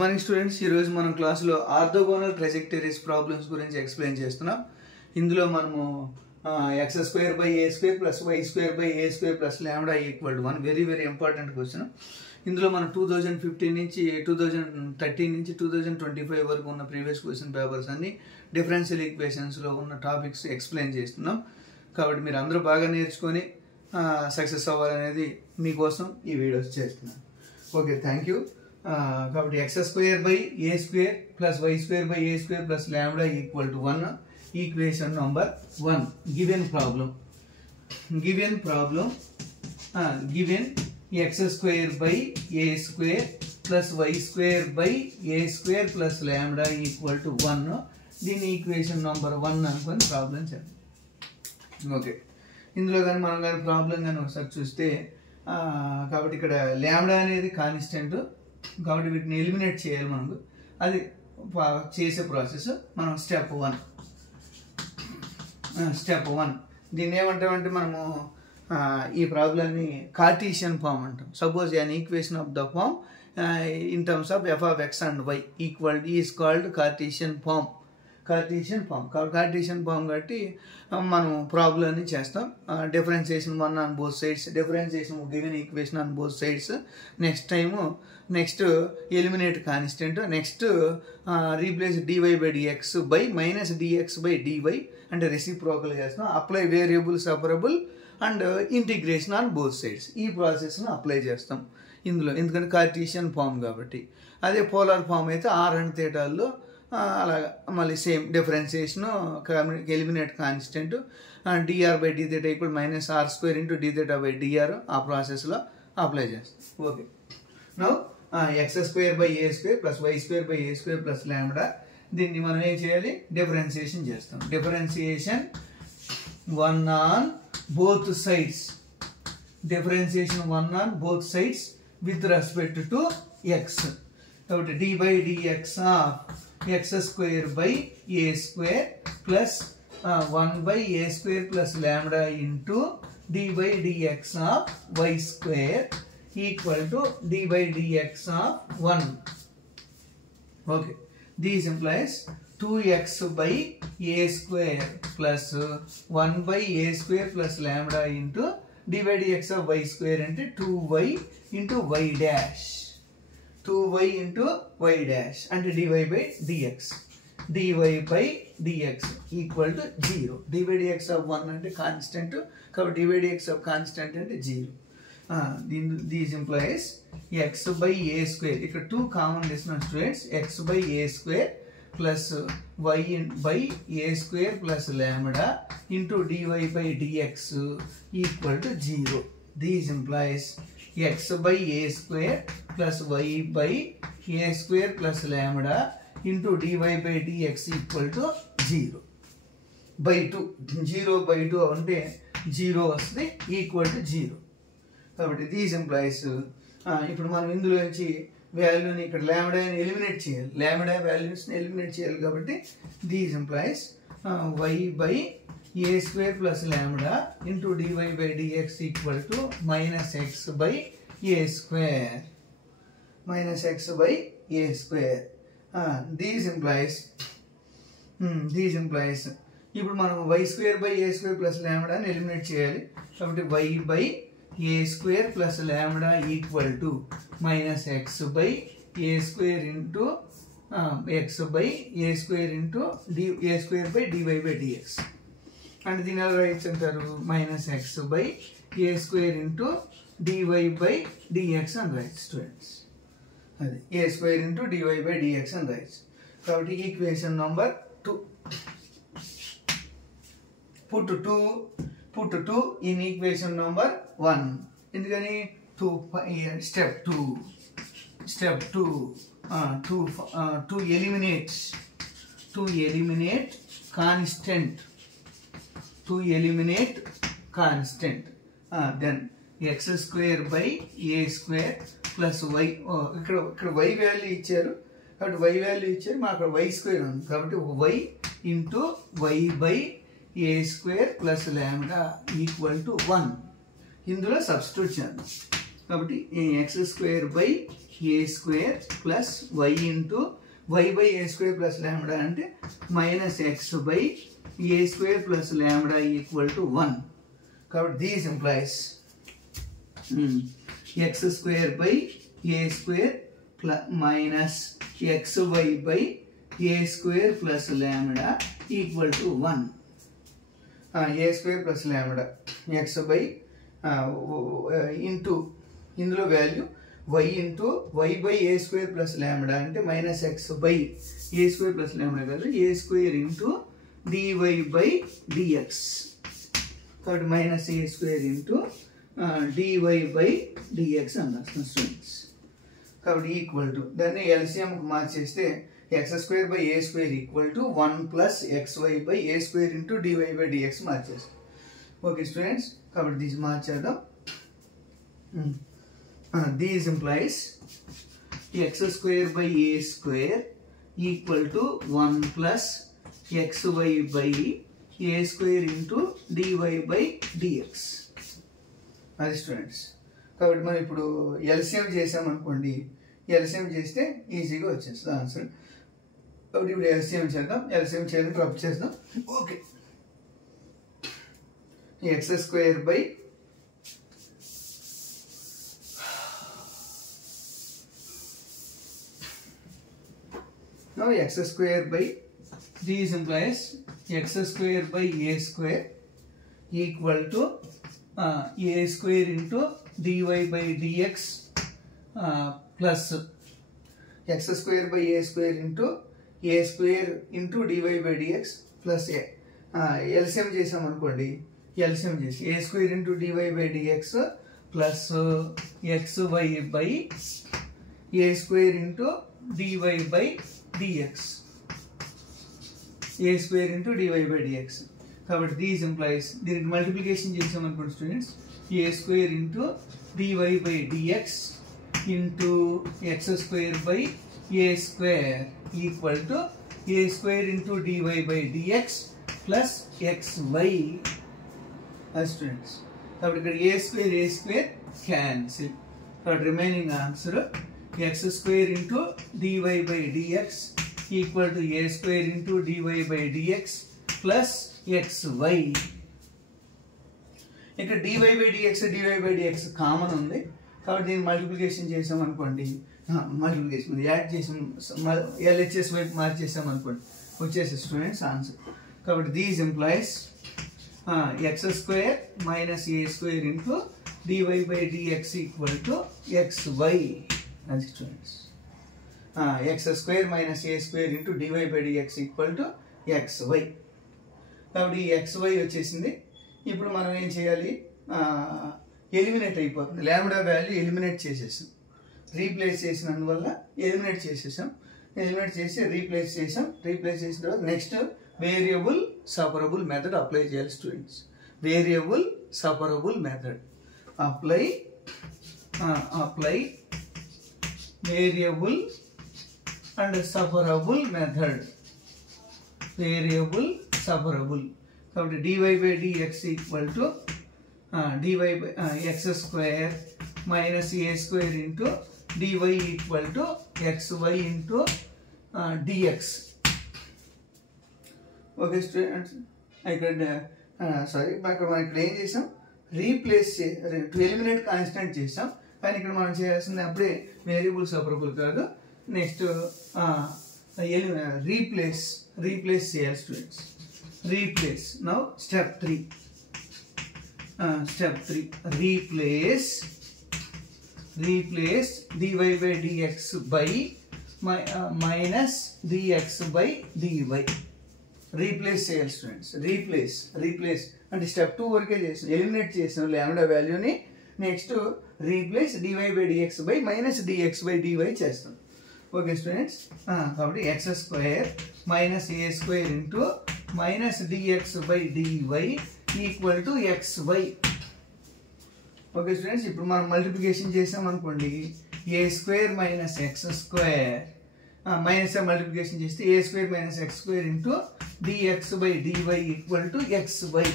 Morning students, ఈరోజు మనం క్లాసులో ఆర్థోగోనల్ ట్రాజెక్టరీస్ ప్రాబ్లమ్స్ గురించి ఎక్స్ప్లెయిన్ చేస్తున్నాం. ఇందులో మనము x² / a² + y² / a² + λ = 1 very important question. ఇందులో మనం 2015 నుంచి 2013 నుంచి 2025 వరకు ఉన్న ప్రీవియస్ క్వశ్చన్ పేపర్స్ అన్ని డిఫరెన్షియల్ ఈక్వేషన్స్లో ఉన్న టాపిక్స్ ఎక్స్ప్లెయిన్ చేస్తున్నాం. కాబట్టి మీరు అందరూ బాగా నేర్చుకొని సక్సెస్ అవ్వాలనేది మీకోసం ఈ వీడియోస్ చేస్తున్నాను. Okay, thank you. కాబట్టి x² / a² + y² / a² + λ = 1. Equation number 1. Given problem given x² / a² + y² / a² + λ = 1. దీని ఈక్వేషన్ నంబర్ 1 అనుకొని ప్రాబ్లం చేద్దాం. ఓకే, ఇందులో కానీ మనం కానీ ప్రాబ్లం కానీ ఒకసారి చూస్తే కాబట్టి ఇక్కడ λ అనేది కాన్స్టెంట్, కాబట్టి వీటిని ఎలిమినేట్ చేయాలి మనకు. అది చేసే ప్రాసెస్ మనం స్టెప్ 1. దీన్ని ఏమంటామంటే మనము ఈ ప్రాబ్లమ్ని కార్టీషియన్ ఫామ్ అంటాం. Suppose an equation of the form in terms of f(x and y) is called Cartesian form. Cartesian form కాబట్టి మనం ప్రాబ్లమ్ని చేస్తాం. Differentiation 1 on both sides, differentiation given equation on both sides. Next eliminate constant. Next replace dy/dx by -dx/dy అంటే reciprocal చేస్తాం. Apply variable separable and integration on both sides. ఈ ప్రాసెస్ను apply చేస్తాం ఇందులో, ఎందుకంటే కార్టీషియన్ ఫామ్ కాబట్టి. అదే పోలార్ ఫామ్ అయితే r అండ్ θల్లో అలాగా మళ్ళీ same differentiation, eliminate constant, dr/dθ = -r² dθ/dr. ఆ ప్రాసెస్లో అప్లై చేస్తాం. Okay, now x² / a² + y² / a² + λ. దీన్ని మనం ఏం చేయాలి? డిఫరెన్షియేషన్ చేస్తాం. Differentiation 1 on both sides. Differentiation 1 on both sides with respect to x. కాబట్టి d/dx of x² / a² plus 1/a² plus λ into d/dx of y² equal to d/dx of 1. Okay, this implies 2x/a² plus 1/a² plus λ into d/dx of y² అంటే 2y into y dash. 2y into y dash అంటే dy/dx. dy/dx equal to 0. d/dx of 1 అంటే constant, కాబట్టి dy/dx of constant అంటే 0. This implies x/a². ఇక్కడ 2 common తీసుకున్నాం students. x/a² plus y/a² plus λ into dy/dx equal to 0. This implies x/a² plus y/a² plus λ into dy/dx equal to 0/2. 0/2 అంటే 0 వస్తుంది, equal to 0. కాబట్టి these employees ఇప్పుడు మనం ఇందులో నుంచి వాల్యూని ఇక్కడ లాంబ్డాని ఎలిమినేట్ చేయాలి. లాంబ్డా వాల్యూస్ని ఎలిమినేట్ చేయాలి. కాబట్టి these employees y/a² plus λ into dy/dx equal to -x/a². These implies ఇప్పుడు మనం y² / a² plus λ అని ఎలిమినేట్ చేయాలి. కాబట్టి y/a² plus λ equal to -x/a² into x/a² into a²/dy/dx. అంటే దీని ఎలా రైట్స్ అంటారు? -x/a² into dy/dx అని రైట్ స్టూడెంట్స్. అది a² into dy/dx అని రైట్స్. కాబట్టి equation number 2. Put 2 in equation number 1. ఎందుకని step 2 to eliminate constant. Then x² / a² plus y. ఇక్కడ y వాల్యూ ఇచ్చారు, కాబట్టి y వాల్యూ ఇచ్చారు, మాకు అక్కడ y² ఉంది. కాబట్టి y into y/a² plus λ equal to 1. ఇందులో సబ్స్టిట్యూట్ చేద్దాం. కాబట్టి x² / a square plus y into y by a square plus lambda అంటే minus x by a square plus lambda equal to 1. కాబట్టి this implies x square by a square plus minus xy by a square plus lambda equal to 1. A square plus lambda x by into ఇందులో value y into y by a square plus lambda అంటే minus x by a square plus lambda కాదు a square into dy by dx కాబట్టి minus a square into dy by dx అని రాస్తాం students. కాబట్టి equal to దాన్ని ఎల్సిఎంకి మార్చేస్తే x square by a square equal to 1 plus xy by a square into dy by dx మార్చేస్తాం. Okay students, కాబట్టి దీన్ని మార్చేద్దాం. This implies x square by a square equal to 1 plus xy by a square into dy by dx. అది students. కాబట్టి మనం ఇప్పుడు LCM చేసామనుకోండి, LCM చేస్తే ఈజీగా వచ్చేస్తుంది ఆన్సర్. కాబట్టి ఇప్పుడు ఎల్సిఎం చేద్దాం. ఎల్సిఎం చేద్దాం, రబ్ చేద్దాం. Okay, X square by now x square by this implies x square by a square equal to a square into dy by dx plus x square by a square into a square into dy by dx plus a LCM చేసాం అనుకోండి, LCM చేసి a square into dy by dx plus xy by a square into dy by dx, a square into dy by dx. కాబట్టి this implies దీనికి multiplication చేసాం అనుకోండి students, a square into dy by dx into x square by a square equal to a square into dy by dx plus xy as students. కాబట్టి ఇక్కడ a square cancel. కాబట్టి remaining answer x square into dy by dx equal to a square into dy by dx plus xy. ఇక్కడ dy by dx common ఉంది కాబట్టి దీన్ని multiplication చేసాం అనుకోండి, multiplication add చేసాం, LHS వైపు మార్చేసాం అనుకోండి, వచ్చేసి స్టూడెంట్స్ ఆన్సర్. కాబట్టి these employees x square minus a square into dy by dx equal to xy. As students, x square minus a square into dy by dx equal to xy. కాబట్టి xy వచ్చేసింది. ఇప్పుడు మనం ఏం చేయాలి, eliminate అయిపోతుంది, lambda value eliminate చేసేసాం, replace చేసినందువల్ల eliminate చేసేసాం, ఎలిమినేట్ చేసి రీప్లేస్ చేసాం. రీప్లేస్ చేసిన తర్వాత next variable separable method apply చేయాలి students. Variable separable method apply variable and separable method. Variable separable. కాబట్టి dy by dx equal to dy by x square minus a square into dy equal to xy into dx. Okay students, ఇక్కడ sorry ఇక్కడ మనం ఇక్కడ ఏం చేసాం, replace to eliminate constant చేసాం. కానీ ఇక్కడ మనం చేయాల్సింది అప్పుడే వేరియబుల్ సపరబుల్ కాదు, నెక్స్ట్ రీప్లేస్ చేయాలి students. Replace. Now step 3 replace dy by dx by minus dx by dy. Replace చేయాలి స్టూడెంట్స్. రీప్లేస్ అంటే స్టెప్ 2 వరకే చేసాం, ఎలిమినేట్ చేసాం లాంబ్డా వాల్యూని. Next replace dy by dx by minus dx by dy చేస్తాం. Okay students, కాబట్టి x square minus a square into minus dx by dy equal to xy. Okay students, ఇప్పుడు మనం multiplication చేసాం అనుకోండి, a square minus x square minus multiplication చేస్తే a square minus x square into dx by dy equal to xy.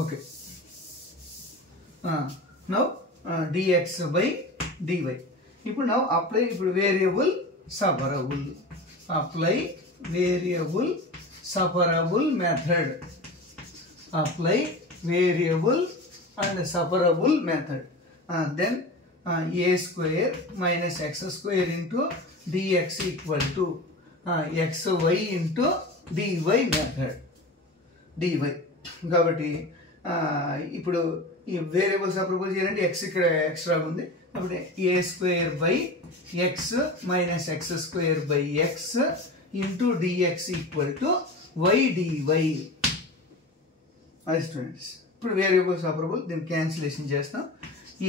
Okay now dx by dy. ఇప్పుడు now apply ఇప్పుడు variable separable, apply variable separable method, apply variable and separable method. Then a square minus x square into dx equal to xy into dy method, dy. కాబట్టి ఇప్పుడు ఈ variable separable చేయాలంటే x ఇక్కడ extra ఉంది కాబట్టి a square by x minus x square by x into dx equal to y dy. అది students ఇప్పుడు variable separable దీన్ని క్యాన్సిలేషన్ చేస్తాం.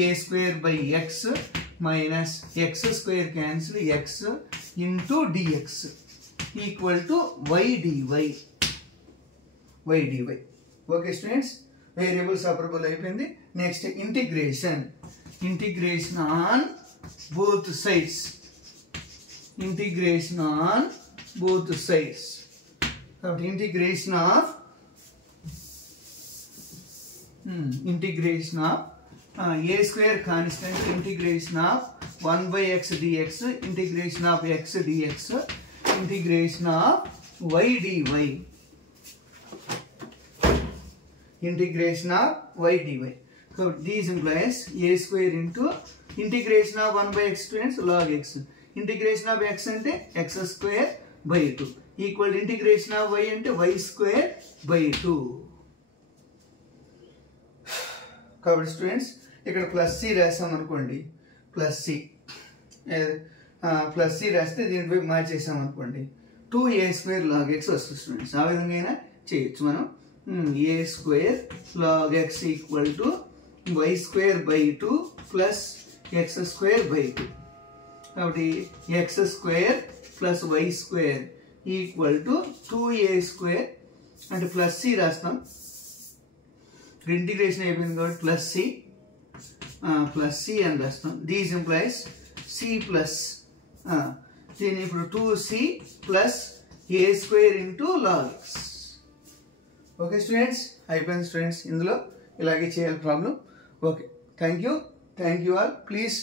a square by x minus x square cancel x into dx equal to y dy. y dy. Okay students, variable separable అయిపోయింది. Next integration, integration on both sides, integration on both sides. కాబట్టి integration of integration of a square constant integration of 1 by x dx integration of x dx integration of y dy, integration of y dy. So these implies a square into integration of 1 by x students log x, integration of x ante x square by 2 equal to integration of y ante y square by 2. కాబట్టి students ఇక్కడ plus C రాసాం అనుకోండి, plus C రాస్తే దీనిపై మార్చేసాం అనుకోండి 2a square log x వస్తుంది students. ఆ విధంగా అయినా చేయొచ్చు మనం. a square log x equal to y square by 2 plus x square by 2. కాబట్టి x square plus y square equal to 2a square అంటే ప్లస్ సి రాస్తాం. ఇంటిగ్రేషన్ అయిపోయింది కాబట్టి ప్లస్ సి అని రాస్తాం. దీస్ ఇంప్లైస్ సి ప్లస్ దీని ఇప్పుడు 2c plus a square into log x. Okay students, అయిపోయింది స్టూడెంట్స్. ఇందులో ఇలాగే చేయాలి problem. Okay, thank you all. Please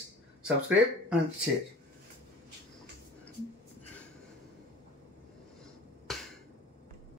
subscribe and share.